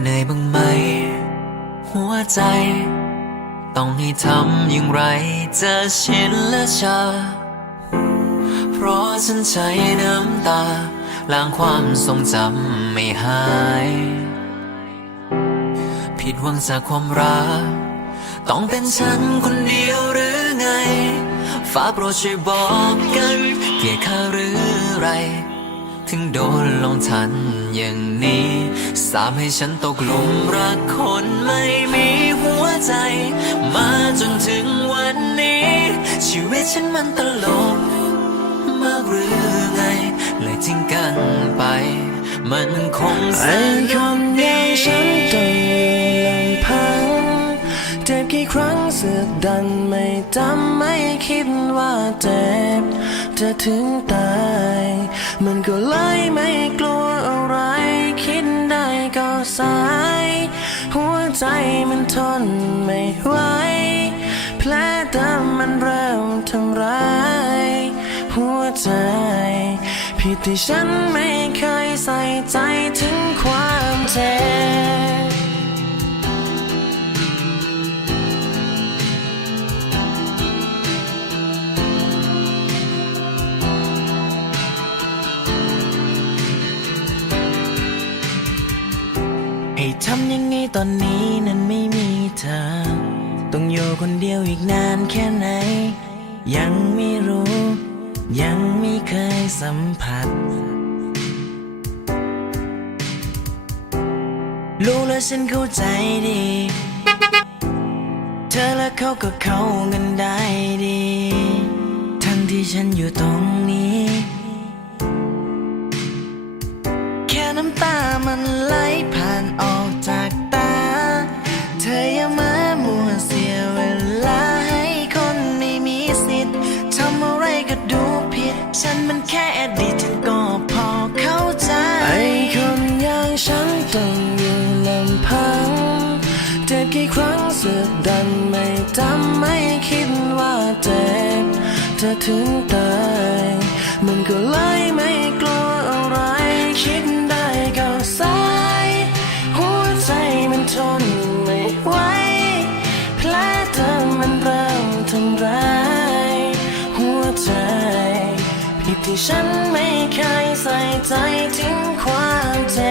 เหนื่อยบ้างไหม หัวใจ ต้องให้ทำอย่างไรจะชินและชา เพราะฉันใช้น้ำตา ล้างความทรงจำไม่หาย ผิดหวังจากความรัก ต้องเป็นฉันคนเดียวหรือไง ฟ้าโปรดช่วยบอกกัน เกลียดข้าหรือไร ถึงโดนลงทันอย่างนี้ สามให้ฉันตกหลุมรักคนไม่มีหัวใจ มาจนถึงวันนี้ ชีวิตฉันมันตลกมากหรือไง เลยทิ้งกันไป มันคงสไอ้คนุกนอดีย่างฉันต้องอยู่ลำพังเจ็บกี่ครั้งเสือกดันไม่จำไม่คิดว่าเจ็บจะถึงตาย มันก็เลยไม่กลัวอะไร คิดได้ก็สาย หัวใจมันทนไม่ไหวแผลเดิมมันเริ่มทำร้าย หัวใจ ผิดที่ฉันไม่เคยใส่ใจถึงความเจ็บ ให้ทำยังไงตอนนี้นั้นไม่มีเธอ ต้องอยู่คนเดียวอีกนานแค่ไหน ยังไม่รู้ ยังไม่เคยสัมผัส รู้และฉันเข้าใจดี เธอและเขาก็เข้ากันได้ดี ทั้งที่ฉันอยู่ตรงนี้ แค่น้ำตามันไหล กี่ครั้งเสือกดันไม่จำไม่คิดว่าเจ็บจะถึงตายมันก็เลยไม่กลัวอะไรคิดได้ก็สายหัวใจมันทนไม่ไหวแผลเดิมมันเริ่มทำร้ายหัวใจผิดที่ฉันไม่เคยใส่ใจถึงความเจ็บ